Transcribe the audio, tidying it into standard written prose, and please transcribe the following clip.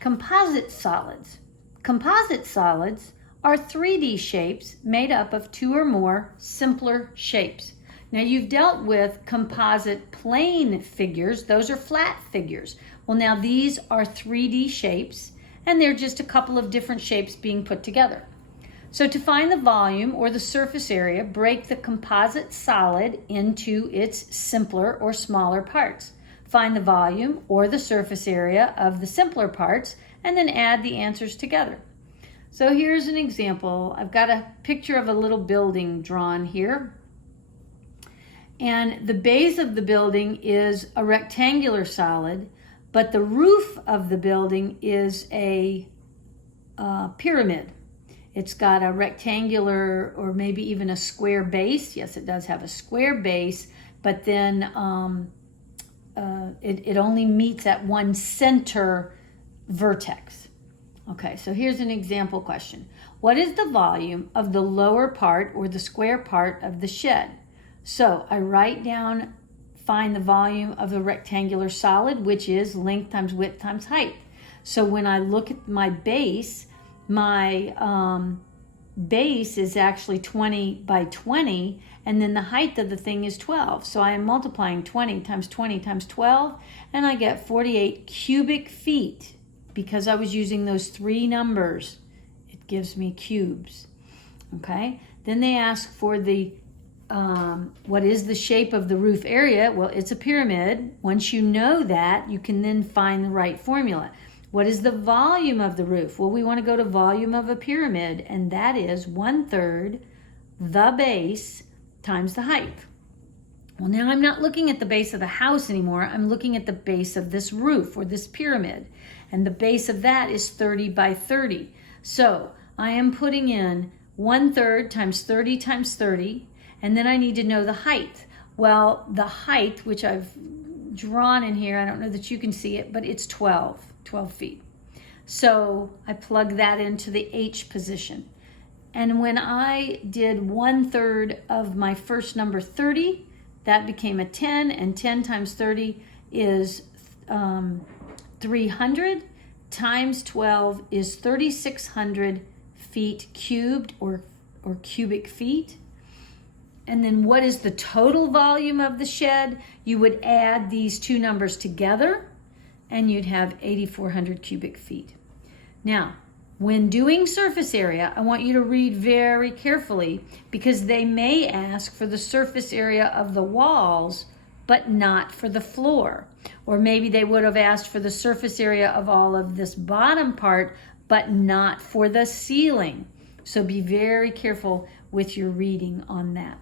Composite solids. Composite solids are 3D shapes made up of two or more simpler shapes. Now you've dealt with composite plane figures. Those are flat figures. Well, now these are 3D shapes, and they're just a couple of different shapes being put together. So to find the volume or the surface area, break the composite solid into its simpler or smaller parts. Find the volume or the surface area of the simpler parts, and then add the answers together. So here's an example. I've got a picture of a little building drawn here. And the base of the building is a rectangular solid, but the roof of the building is a pyramid. It's got a rectangular or maybe even a square base. Yes, it does have a square base, but then it only meets at one center vertex. Okay, so here's an example question. What is the volume of the lower part or the square part of the shed? So I write down, find the volume of the rectangular solid, which is length times width times height. So when I look at my base is actually 20 by 20, and then the height of the thing is 12. So I am multiplying 20 times 12, and I get 48 cubic feet. Because I was using those three numbers, it gives me cubes. Okay, then they ask for the what is the shape of the roof area? Well, it's a pyramid. Once you know that, you can then find the right formula. What is the volume of the roof? Well, we want to go to volume of a pyramid, and that is 1/3 the base times the height. Well, now I'm not looking at the base of the house anymore. I'm looking at the base of this roof or this pyramid, and the base of that is 30 by 30. So I am putting in 1/3 times 30 times 30, and then I need to know the height. Well, the height, which I've drawn in here, I don't know that you can see it, but it's 12 feet. So I plug that into the H position. And when I did 1/3 of my first number 30, that became a 10, and 10 times 30 is 300, times 12 is 3,600 feet cubed or cubic feet. And then what is the total volume of the shed? You would add these two numbers together, and you'd have 8,400 cubic feet. Now, when doing surface area, I want you to read very carefully, because they may ask for the surface area of the walls, but not for the floor. Or maybe they would have asked for the surface area of all of this bottom part, but not for the ceiling. So be very careful with your reading on that.